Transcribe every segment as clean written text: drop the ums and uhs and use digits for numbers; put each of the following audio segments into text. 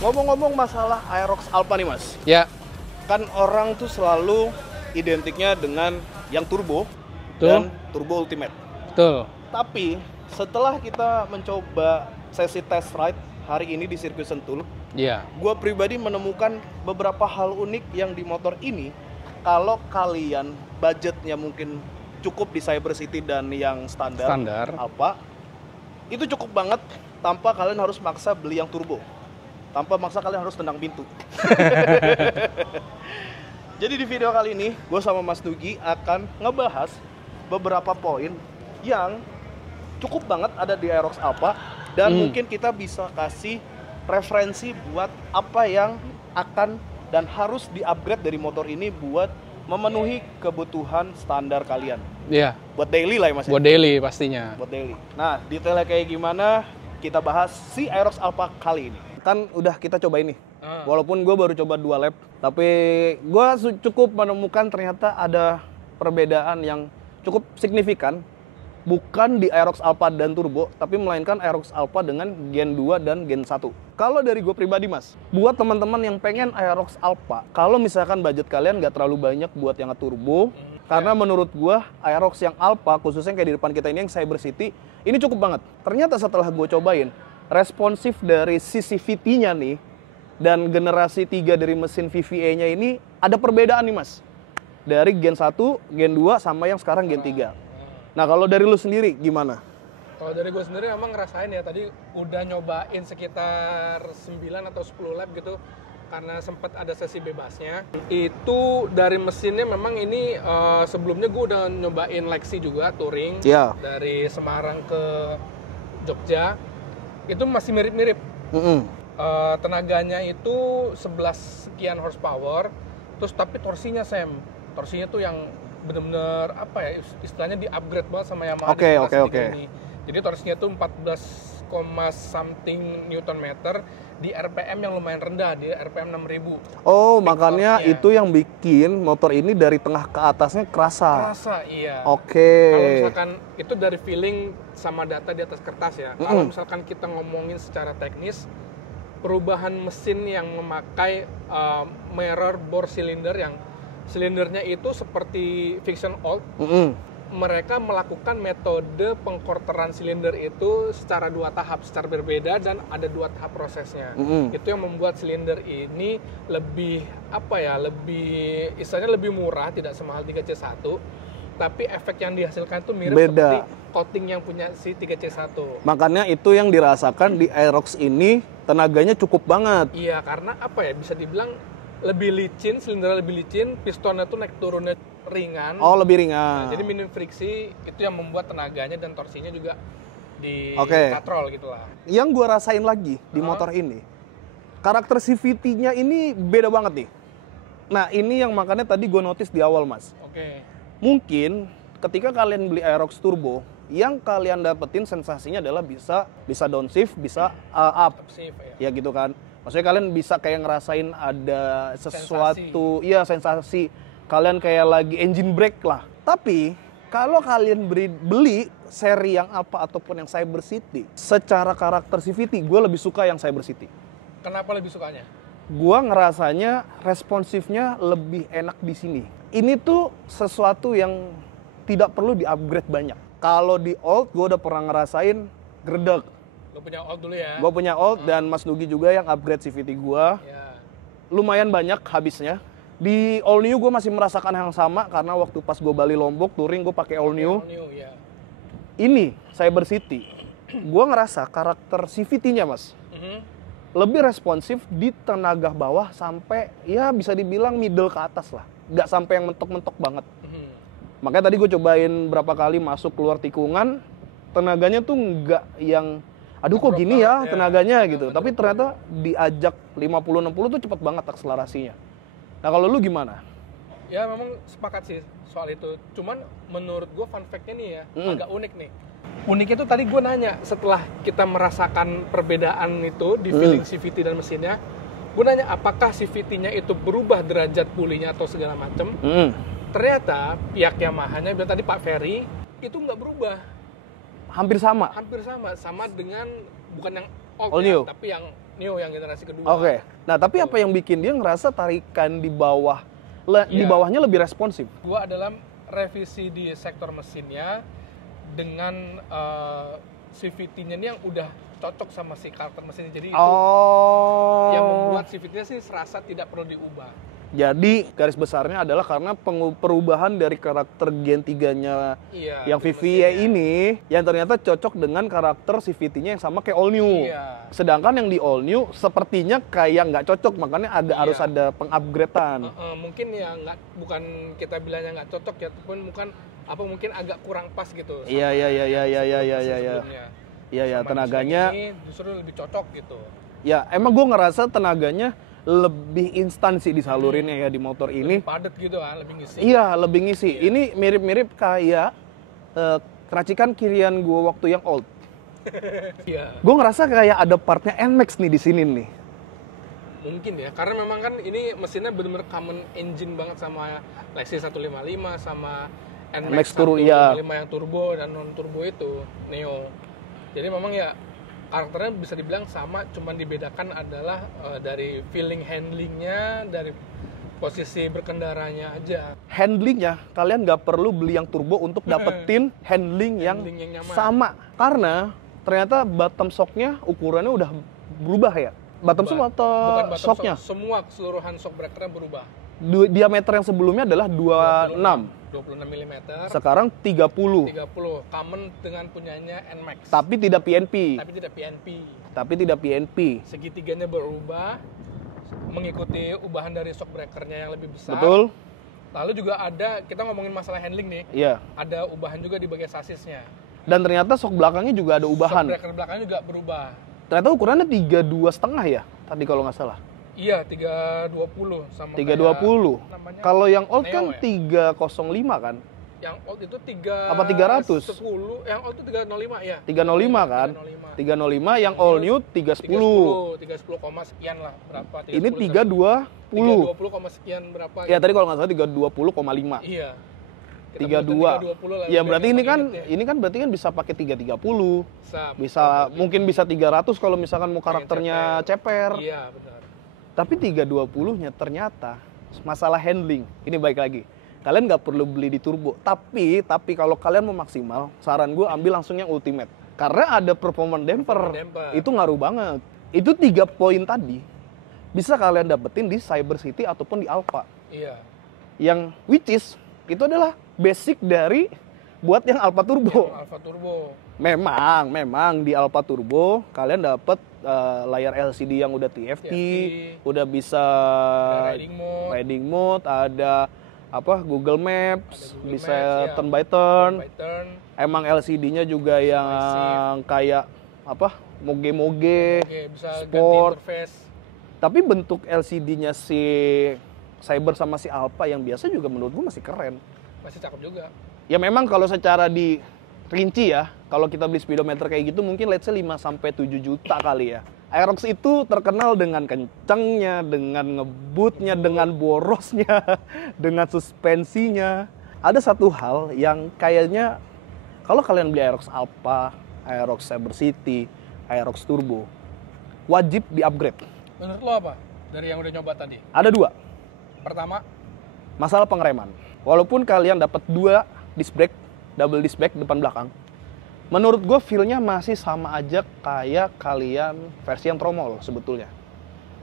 Ngomong-ngomong masalah Aerox Alpha nih Mas. Ya. Kan orang tuh selalu identiknya dengan yang turbo. Betul. Dan turbo ultimate. Betul. Tapi setelah kita mencoba sesi test ride hari ini di sirkuit Sentul, Iya. gue pribadi menemukan beberapa hal unik yang di motor ini. Kalau kalian budgetnya mungkin cukup di Cyber City dan yang standar. Alpha, itu cukup banget tanpa kalian harus maksa beli yang turbo. Tanpa maksa kalian harus tendang pintu. Jadi di video kali ini, gue sama Mas Nugi akan ngebahas beberapa poin yang cukup banget ada di Aerox Alpha. Dan mungkin kita bisa kasih referensi buat apa yang akan dan harus di-upgrade dari motor ini buat memenuhi kebutuhan standar kalian. Iya. Buat daily lah ya Mas. Buat daily pastinya. Buat daily. Nah, detailnya kayak gimana, kita bahas si Aerox Alpha kali ini. Kan udah kita coba ini. Walaupun gue baru coba 2 lap, tapi gue cukup menemukan ternyata ada perbedaan yang cukup signifikan. Bukan di Aerox Alpha dan Turbo, tapi melainkan Aerox Alpha dengan Gen 2 dan Gen 1. Kalau dari gue pribadi Mas, buat teman-teman yang pengen Aerox Alpha, kalau misalkan budget kalian nggak terlalu banyak buat yang turbo, karena menurut gue Aerox yang Alpha, khususnya kayak di depan kita ini yang Cyber City, ini cukup banget. Ternyata setelah gue cobain, responsif dari CCVT-nya nih, dan generasi 3 dari mesin VVA-nya ini ada perbedaan nih Mas. Dari Gen 1, Gen 2, sama yang sekarang Gen 3. Nah kalau dari lu sendiri gimana? Kalau dari gue sendiri emang ngerasain ya, tadi udah nyobain sekitar 9 atau 10 lap gitu, karena sempat ada sesi bebasnya. Itu dari mesinnya memang ini sebelumnya gue udah nyobain Lexi juga touring, dari Semarang ke Jogja, itu masih mirip-mirip. Tenaganya itu 11 sekian horsepower, terus tapi torsinya torsinya tuh yang bener-bener apa ya, istilahnya di-upgrade banget sama Yamaha. Ini. Jadi torsinya tuh 14, something Newton meter di RPM yang lumayan rendah, di RPM 6000. Oh, makanya itu yang bikin motor ini dari tengah ke atasnya kerasa. Iya. Kalau misalkan itu dari feeling sama data di atas kertas ya. Kalau misalkan kita ngomongin secara teknis, perubahan mesin yang memakai mirror bore cylinder yang silindernya itu seperti Vixion Old, mereka melakukan metode pengkorteran silinder itu secara 2 tahap, secara berbeda dan ada 2 tahap prosesnya. Itu yang membuat silinder ini lebih istilahnya lebih murah, tidak semahal 3C1, tapi efek yang dihasilkan itu mirip seperti coating yang punya si 3C1. Makanya itu yang dirasakan di Aerox ini, tenaganya cukup banget. Iya, karena bisa dibilang lebih licin, silindernya lebih licin, pistonnya tuh naik turunnya ringan. Oh, lebih ringan. Nah, jadi minim friksi, itu yang membuat tenaganya dan torsinya juga dikatrol gitu lah. Yang gue rasain lagi di motor ini, karakter CVT-nya ini beda banget nih. Nah, ini yang makanya tadi gue notice di awal Mas. Mungkin ketika kalian beli Aerox Turbo, yang kalian dapetin sensasinya adalah bisa downshift, bisa up. Ya gitu kan. Maksudnya kalian bisa kayak ngerasain ada sesuatu, sensasi kalian kayak lagi engine brake lah. Tapi kalau kalian beli seri yang apa ataupun yang Cyber City, secara karakter CVT gue lebih suka yang Cyber City. Kenapa lebih sukanya? Gue ngerasanya responsifnya lebih enak di sini. Ini tuh sesuatu yang tidak perlu di-upgrade banyak. Kalau di Old gue udah pernah ngerasain gredeg. Lo punya Old dulu ya? Gue punya Old dan Mas Nugi juga yang upgrade CVT gue. Lumayan banyak habisnya. Di All New gue masih merasakan yang sama karena waktu pas gue balik Lombok touring gue pakai All New. Ini Cyber City, gue ngerasa karakter CVT-nya Mas lebih responsif di tenaga bawah sampai ya bisa dibilang middle ke atas lah. nggak sampai yang mentok-mentok banget. Makanya tadi gue cobain berapa kali masuk keluar tikungan, tenaganya tuh nggak yang aduh kok gini ya tenaganya gitu. Tapi ternyata diajak 50-60 tuh cepet banget akselerasinya. Nah kalau lu gimana? Ya memang sepakat sih soal itu. Cuman menurut gue fun fact-nya nih ya, agak unik nih. Uniknya tuh tadi gue nanya, setelah kita merasakan perbedaan itu di feeling CVT dan mesinnya, gue nanya apakah CVT-nya itu berubah derajat pulinya atau segala macem. Ternyata pihak Yamaha-nya bilang tadi Pak Ferry, itu nggak berubah. Hampir sama? Hampir sama dengan bukan yang All new. tapi yang new, yang generasi kedua. Oke. Nah tapi apa yang bikin dia ngerasa tarikan di bawah, di bawahnya lebih responsif? Gua adalah revisi di sektor mesinnya dengan CVT-nya ini yang udah cocok sama si karakter mesinnya. Jadi itu yang membuat CVT-nya sih serasa tidak perlu diubah. Jadi garis besarnya adalah karena perubahan dari karakter Gen 3-nya yang VVA ini yang ternyata cocok dengan karakter CVT-nya yang sama kayak all new. Sedangkan yang di all new sepertinya kayak nggak cocok, makanya harus ada pengupgradean. Mungkin ya bukan kita bilangnya nggak cocok ya, tapi mungkin agak kurang pas gitu. Iya. Tenaganya ini justru lebih cocok gitu. Ya, emang gue ngerasa tenaganya lebih instan sih disalurinnya ya di motor ini. Lebih padat gitu kan, lebih ngisi. Iya, lebih ngisi. Ini mirip-mirip kayak racikan kirian gue waktu yang old. Gue ngerasa kayak ada partnya NMAX nih di sini nih. Mungkin ya, karena memang kan ini mesinnya benar-benar common engine banget sama Lexus 155 sama NMAX 155 yang turbo dan non turbo itu Neo. Jadi memang ya karakternya bisa dibilang sama, cuman dibedakan adalah dari feeling handlingnya, dari posisi berkendaranya aja. Handlingnya, kalian nggak perlu beli yang turbo untuk dapetin handling yang sama. Karena ternyata bottom shocknya ukurannya udah berubah ya? Bottom shock atau shocknya? Semua keseluruhan shock breakernya berubah. Diameter yang sebelumnya adalah 26 mm. Sekarang 30. Common dengan punyanya NMAX. Tapi tidak PNP. Segitiganya berubah mengikuti ubahan dari shock breakernya yang lebih besar. Betul. Lalu juga ada, kita ngomongin masalah handling nih. Iya. Ada ubahan juga di bagian sasisnya. Dan ternyata shock belakangnya juga ada ubahan. Shock breaker belakangnya juga berubah. Ternyata ukurannya 32,5 ya? Tadi kalau nggak salah. Iya, 320 sama 320. Kalau yang old kan ya? 305 kan? Yang old itu 300? Yang old itu 305 ya. 305 kan? 305, yang all new 310. 310, sekian lah berapa? Ini 320. 320, sekian berapa? Ya tadi kalau nggak salah 320,5. Iya. 32. Ya berarti ini kan berarti kan bisa pakai 330. Bisa mungkin bisa 300 kalau misalkan mau karakternya ceper. Iya, benar. Tapi 320-nya ternyata masalah handling. Ini baik lagi. Kalian nggak perlu beli di turbo. Tapi kalau kalian mau maksimal, saran gue ambil langsung yang ultimate. Karena ada performance damper. Itu ngaruh banget. Itu 3 poin tadi bisa kalian dapetin di Cyber City ataupun di Alfa. Iya. Yang which is itu adalah basic dari buat yang Alfa Turbo. Memang di Alfa Turbo kalian dapat layar LCD yang udah TFT, udah bisa riding mode, ada Google Maps, bisa turn by turn. Emang LCD-nya juga yang kayak moge-moge, sport. Tapi bentuk LCD-nya si Cyber sama si Alfa yang biasa juga menurut gue masih keren. Masih cakep juga. Ya memang kalau secara di rinci ya, kalau kita beli speedometer kayak gitu mungkin let's say 5-7 juta kali ya. Aerox itu terkenal dengan kencengnya, dengan ngebutnya, dengan borosnya, dengan suspensinya. Ada satu hal yang kayaknya kalau kalian beli Aerox Alpha, Aerox Cyber City, Aerox Turbo, wajib di-upgrade. Menurut lo apa dari yang udah nyoba tadi? Ada 2. Pertama, masalah pengereman. Walaupun kalian dapat 2 disc brake, double disc brake depan belakang, menurut gue feel-nya masih sama aja kayak kalian versi yang tromol sebetulnya.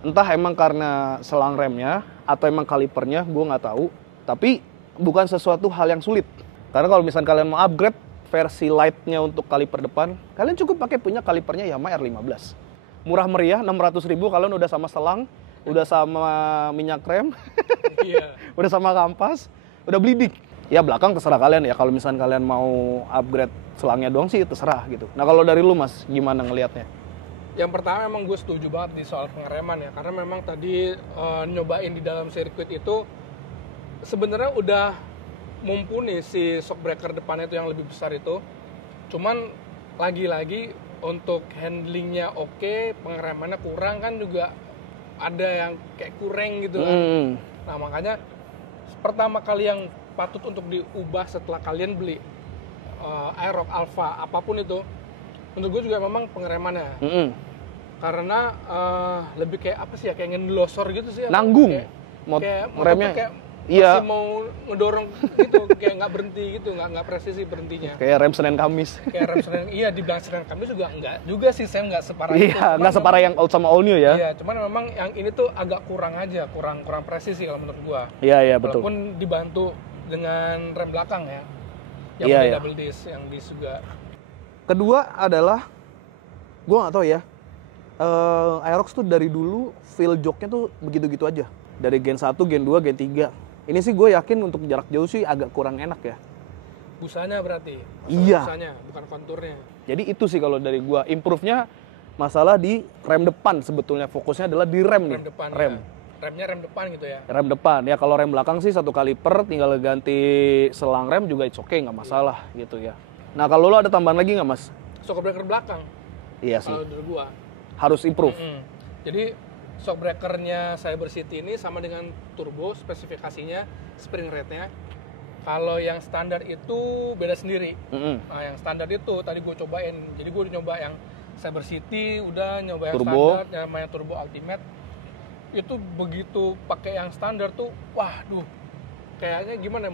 Entah emang karena selang remnya atau emang kalipernya, gue nggak tahu. Tapi bukan sesuatu hal yang sulit. Karena kalau misalnya kalian mau upgrade versi light-nya untuk kaliper depan, kalian cukup pakai punya kalipernya Yamaha R15. Murah meriah, 600.000 kalian udah sama selang, udah sama minyak rem, Iya. udah sama kampas, udah bleeding. Ya belakang terserah kalian ya, kalau misalnya kalian mau upgrade selangnya doang sih terserah gitu. Nah kalau dari lu Mas, gimana ngelihatnya? Yang pertama emang gue setuju banget di soal pengereman ya, karena memang tadi nyobain di dalam sirkuit itu sebenarnya udah mumpuni si shock breaker depannya itu yang lebih besar itu. Cuman lagi-lagi untuk handlingnya oke, pengeremannya kurang kan juga ada yang kayak kurang gitu kan. Nah makanya pertama kali yang patut untuk diubah setelah kalian beli Aerox Alpha apapun itu, menurut gue juga memang pengeremannya. Karena lebih kayak apa sih ya, kayak ngelosor gitu sih. Nanggung. Kayak remnya kayak iya. masih mau ngedorong gitu, kayak nggak berhenti gitu, nggak presisi berhentinya. Kayak rem Senin Kamis. Kayak rem Senin, iya di belakang Senin Kamis juga nggak juga sih, saya nggak separah itu. Iya, nggak separah yang old sama all new ya. Iya, cuman memang yang ini tuh agak kurang aja, kurang presisi kalau menurut gua. Iya, betul. Walaupun dibantu dengan rem belakang ya, yang Iya. double disc, yang disc juga. Kedua adalah, gua nggak tahu ya, Aerox tuh dari dulu feel joknya tuh begitu-gitu aja. Dari Gen 1, Gen 2, Gen 3. Ini sih gue yakin untuk jarak jauh sih agak kurang enak ya. Busanya berarti? Iya. Busanya, bukan konturnya. Jadi itu sih kalau dari gue. Improve-nya masalah di rem depan sebetulnya. Fokusnya adalah di rem nih. Rem depan. Rem. Ya. Remnya rem depan gitu ya? Rem depan. Ya kalau rem belakang sih 1 kaliper, tinggal ganti selang rem juga it's okay, nggak masalah gitu ya. Nah kalau lo ada tambahan lagi nggak Mas? Shock breaker belakang. Iya sih. Kalau dari gua. Harus improve. Jadi shock breakernya Cyber City ini sama dengan turbo, spesifikasinya, spring rate-nya. Kalau yang standar itu beda sendiri. Nah, yang standar itu tadi gue cobain. Jadi gue udah nyoba yang Cyber City, udah nyoba yang Turbo. standar, namanya Turbo Ultimate. Itu begitu pakai yang standar tuh, waduh, kayaknya gimana?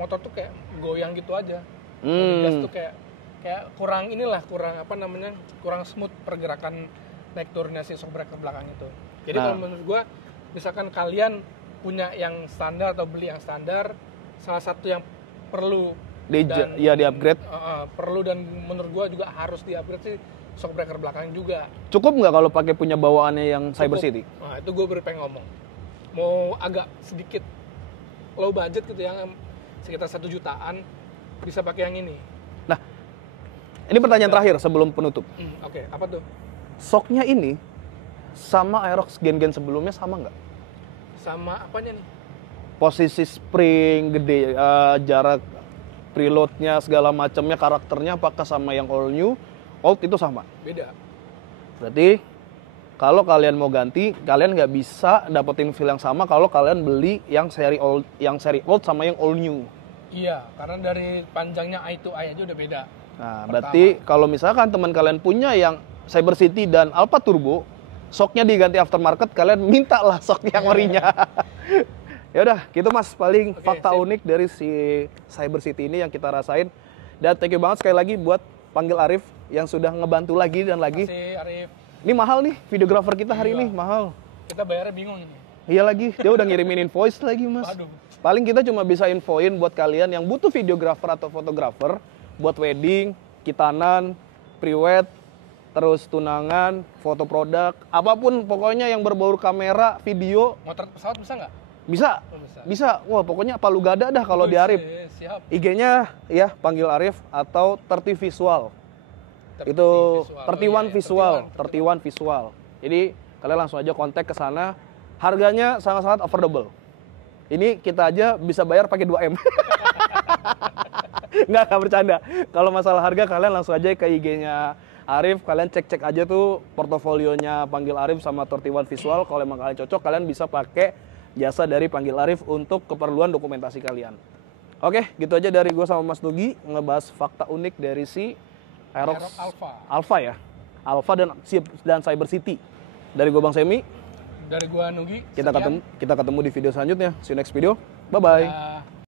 Motor tuh kayak goyang gitu aja. Gas tuh kayak kurang inilah, kurang smooth pergerakan naik turunnya si shock breaker belakang itu. Jadi kalau menurut gue, misalkan kalian punya yang standar atau beli yang standar, salah satu yang perlu di-upgrade. Perlu dan menurut gue juga harus di-upgrade sih shock breaker belakang juga. Cukup nggak kalau pakai punya bawaannya yang Cyber City? Nah itu gue pengen ngomong. Mau agak sedikit low budget gitu yang sekitar 1 jutaan, bisa pakai yang ini. Nah, ini pertanyaan terakhir sebelum penutup. Oke, apa tuh? Shocknya ini sama Aerox gen-gen sebelumnya sama nggak? Sama apanya nih? Posisi spring gede, jarak preloadnya segala macamnya, karakternya apakah sama yang all new, old itu sama? Beda. Berarti kalau kalian mau ganti, kalian nggak bisa dapetin feel yang sama kalau kalian beli yang seri old sama yang all new. Iya, karena dari panjangnya eye to eye aja udah beda. Nah, berarti kalau misalkan teman kalian punya yang Cyber City dan Alpha Turbo, shocknya diganti aftermarket, kalian minta lah shock yang orinya. Ya udah, gitu Mas, paling fakta unik dari si Cyber City ini yang kita rasain. Dan thank you banget sekali lagi buat Panggil Arif yang sudah ngebantu lagi dan lagi. Makasih Arif. Ini mahal nih, videografer kita hari ini mahal. Kita bayarnya bingung ini. Iya lagi, dia udah ngirimin invoice lagi Mas. Aduh. Paling kita cuma bisa infoin buat kalian yang butuh videografer atau fotografer buat wedding, kitanan, pre-wed, terus tunangan, foto produk, apapun pokoknya yang berbau kamera, video. Motor pesawat bisa nggak? Bisa. Oh, bisa. Bisa. Wah, pokoknya palu gada dah kalau di Arif. Siap. IG-nya ya Panggil Arif atau 30 Visual. Itu 31 Visual. Jadi kalian langsung aja kontak ke sana. Harganya sangat-sangat affordable. Ini kita aja bisa bayar pakai 2M. Nggak bercanda. Kalau masalah harga kalian langsung aja ke IG-nya Arif, kalian cek-cek aja tuh portofolionya Panggil Arif sama 31 Visual. Kalau emang kalian cocok, kalian bisa pakai jasa dari Panggil Arif untuk keperluan dokumentasi kalian. Oke, gitu aja dari gue sama Mas Nugi ngebahas fakta unik dari si Aerox Alpha ya. Alpha dan Cyber City. Dari gue Bang Semi. Dari gue Nugi. Kita ketemu di video selanjutnya. See you next video. Bye-bye.